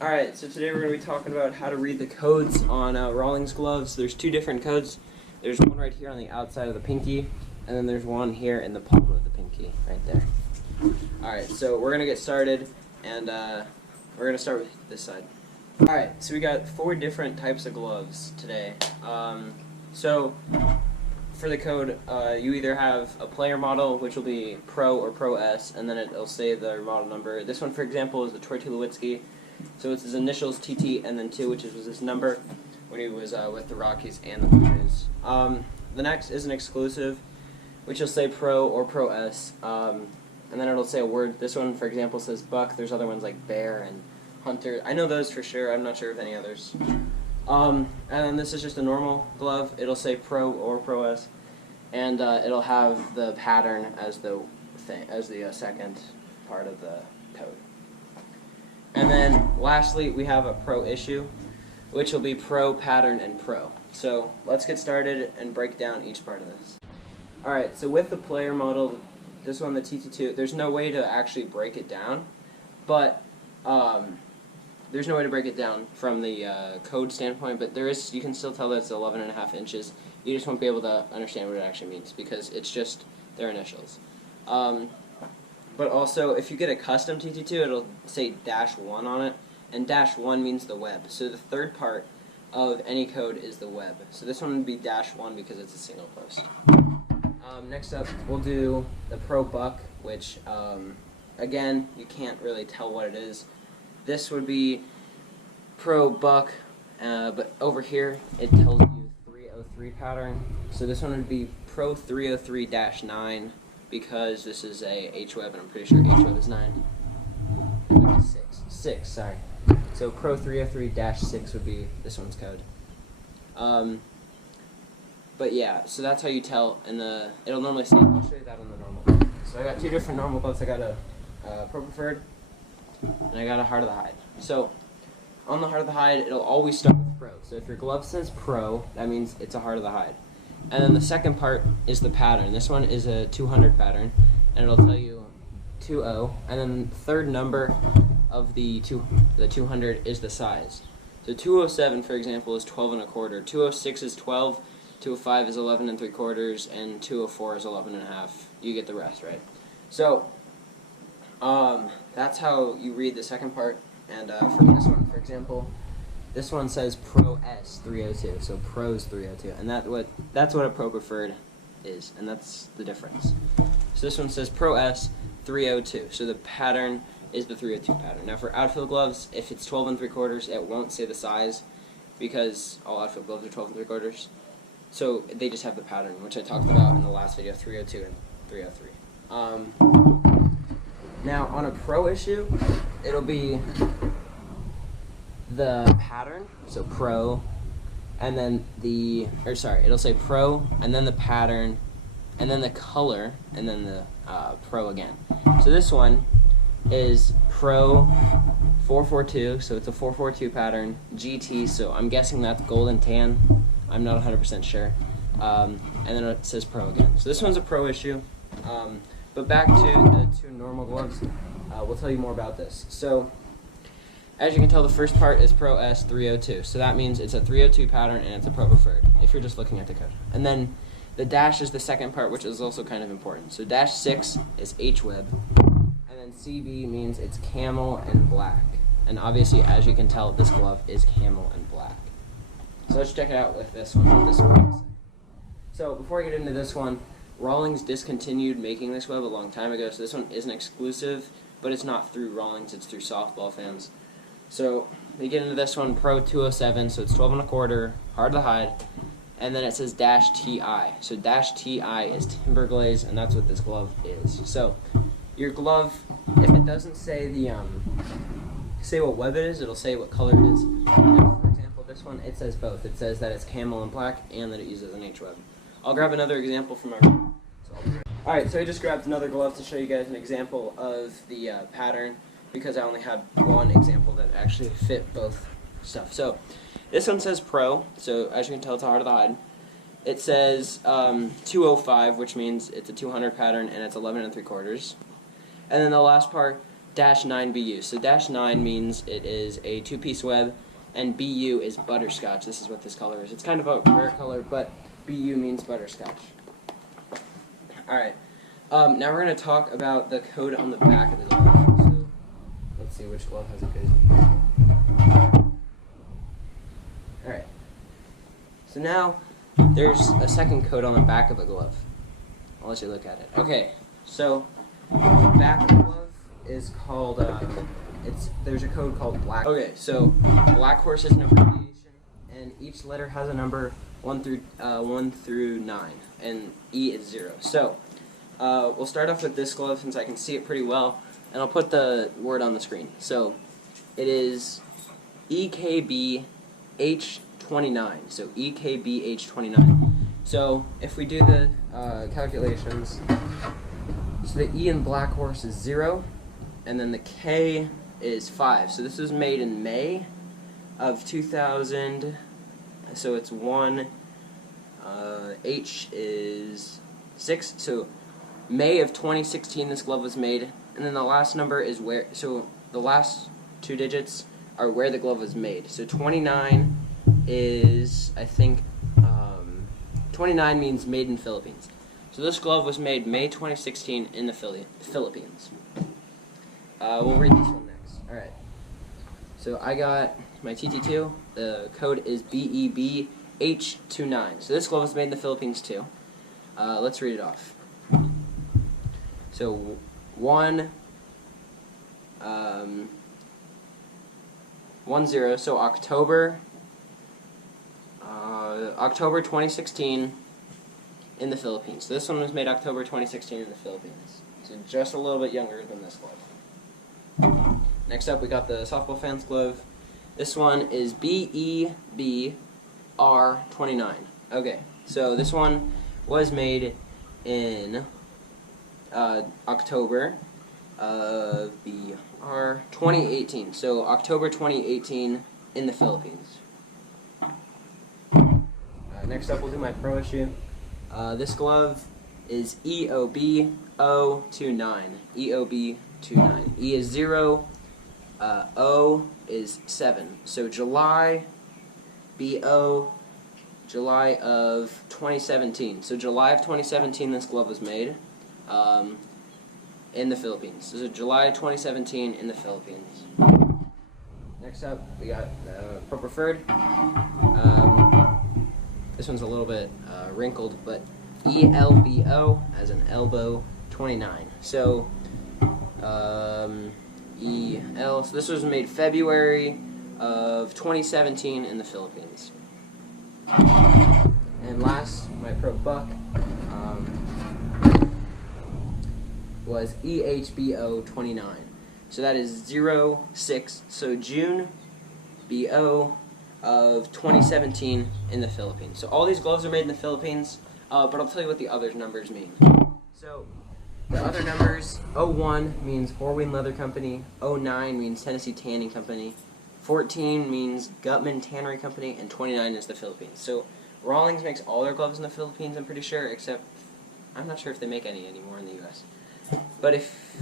Alright, so today we're going to be talking about how to read the codes on Rawlings gloves. There's two different codes. There's one right here on the outside of the pinky, and then there's one here in the palm of the pinky, right there. Alright, so we're going to get started, and we're going to start with this side. Alright, so we got 4 different types of gloves today. So, for the code, you either have a player model, which will be Pro or Pro S, and then it'll say their model number. This one, for example, is the Troy Tulowitzki. So it's his initials, TT, and then 2, which was his number when he was with the Rockies and the Blues. The next is an exclusive, which will say Pro or Pro S, and then it'll say a word. This one, for example, says Buck. There's other ones like Bear and Hunter. I know those for sure. I'm not sure of any others. And then this is just a normal glove. It'll say Pro or Pro S, and it'll have the pattern as the second part of the code. And then lastly, we have a Pro issue, which will be Pro, Pattern, and Pro. So let's get started and break down each part of this. Alright, so with the player model, this one, the TT2, there's no way to actually break it down, but there's no way to break it down from the code standpoint, but there is, you can still tell that it's 11.5 inches. You just won't be able to understand what it actually means because it's just their initials. But also, if you get a custom TT2, it'll say -1 on it, and -1 means the web. So the third part of any code is the web. So this one would be -1 because it's a single post. Next up, we'll do the Pro Buck, which, again, you can't really tell what it is. This would be Pro Buck, but over here, it tells you 303 pattern. So this one would be Pro 303-9. Because this is a H-web, and I'm pretty sure H-web is 9. 6, sorry. So Pro 303-6 would be this one's code. But yeah, so that's how you tell, and it'll normally say, I'll show you that on the normal. So I got 2 different normal gloves. I got a Pro Preferred, and I got a Heart of the Hide. So on the Heart of the Hide, it'll always start with Pro. So if your glove says Pro, that means it's a Heart of the Hide. And then the second part is the pattern. This one is a 200 pattern, and it'll tell you 20, and then the third number of the 200 is the size. So 207, for example, is 12 1/4. 206 is 12, 205 is 11 3/4, and 204 is 11 1/2. You get the rest, right? So that's how you read the second part. And for this one, for example, this one says Pro S 302, so Pro's 302, and that's what a Pro Preferred is, and that's the difference. So this one says Pro S 302, so the pattern is the 302 pattern. Now for outfield gloves, if it's 12 3/4, it won't say the size because all outfield gloves are 12 3/4. So they just have the pattern, which I talked about in the last video, 302 and 303. Now on a Pro issue, it'll be the pattern, so Pro, and then it'll say Pro, and then the pattern, and then the color, and then the Pro again. So this one is Pro 442, so it's a 442 pattern, GT, so I'm guessing that's gold and tan, I'm not 100% sure, and then it says Pro again. So this one's a Pro issue, but back to the 2 normal gloves, we'll tell you more about this. So as you can tell, the first part is Pro S 302, so that means it's a 302 pattern and it's a Pro Preferred, if you're just looking at the code. And then the dash is the second part, which is also kind of important. So -6 is H-web, and then CB means it's camel and black. And obviously, as you can tell, this glove is camel and black. So let's check it out with this one. So before I get into this one, Rawlings discontinued making this web a long time ago, so this one isn't exclusive, but it's not through Rawlings, it's through softball fans. So we get into this one, Pro 207, so it's 12 1/4, Hard to Hide, and then it says -TI. So -TI is timber glaze, and that's what this glove is. So your glove, if it doesn't say say what web it is, it'll say what color it is. And for example, this one, it says both. It says that it's camel and black, and that it uses an H-web. I'll grab another example from my room. Alright, so I just grabbed another glove to show you guys an example of the pattern, because I only had one example that actually fit both stuff. So this one says Pro, so as you can tell, it's a Heart of the Hide. It says 205, which means it's a 200 pattern and it's 11 3/4. And then the last part, -9 BU. So -9 means it is a two-piece web, and BU is butterscotch. This is what this color is. It's kind of a rare color, but BU means butterscotch. Alright, now we're going to talk about the code on the back of the glove. So let's see which glove has a good. Alright, so now there's a second code on the back of a glove. I'll let you look at it. Okay, so the back of the glove is called, there's a code called black. Okay, so black horse is an abbreviation, and each letter has a number 1 through 9, and E is 0. So we'll start off with this glove since I can see it pretty well, and I'll put the word on the screen. So it is EKB H29. So EKB H29. So if we do the calculations, so the E in black horse is 0, and then the K is 5. So this was made in May of 2000. So it's 1. H is 6. So May of 2016 this glove was made, and then the last number is where. So the last 2 digits are where the glove was made. So 29 is, I think, 29 means made in Philippines. So this glove was made May 2016 in the Philippines. We'll read this one next. Alright. So I got my TT2. The code is BEBH29. So this glove was made in the Philippines too. Let's read it off. So 10. So October 2016 in the Philippines. So this one was made October 2016 in the Philippines. So just a little bit younger than this glove. Next up, we got the softball fans glove. This one is BEBR29. Okay, so this one was made in October of BR 2018. So October 2018 in the Philippines. Next up, we'll do my pro issue. This glove is EOB029. EOB29. E is 0. O is 7. So July, BO, July of 2017. So July of 2017 this glove was made in the Philippines. So July 2017 in the Philippines. Next up, we got Pro Preferred. This one's a little bit wrinkled, but ELBO as an elbow 29. So EL. So this was made February of 2017 in the Philippines. And last, my Pro Buck was EHBO 29. So that is 06. So June BO of 2017 in the Philippines. So all these gloves are made in the Philippines, but I'll tell you what the other numbers mean. So the other numbers, 01 means Horween Leather Company, 09 means Tennessee Tanning Company, 14 means Gutman Tannery Company, and 29 is the Philippines. So Rawlings makes all their gloves in the Philippines, I'm pretty sure, except I'm not sure if they make any anymore in the U.S. But if,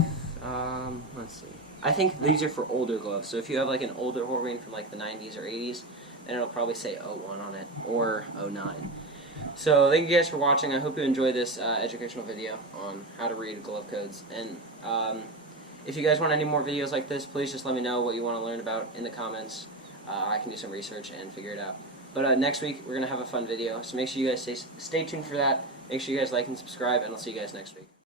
let's see. I think these are for older gloves, so if you have like an older Horween from like the 90s or 80s, then it'll probably say 01 on it, or 09. So thank you guys for watching. I hope you enjoyed this educational video on how to read glove codes. And if you guys want any more videos like this, please just let me know what you want to learn about in the comments. I can do some research and figure it out. But next week, we're going to have a fun video, so make sure you guys stay tuned for that. Make sure you guys like and subscribe, and I'll see you guys next week.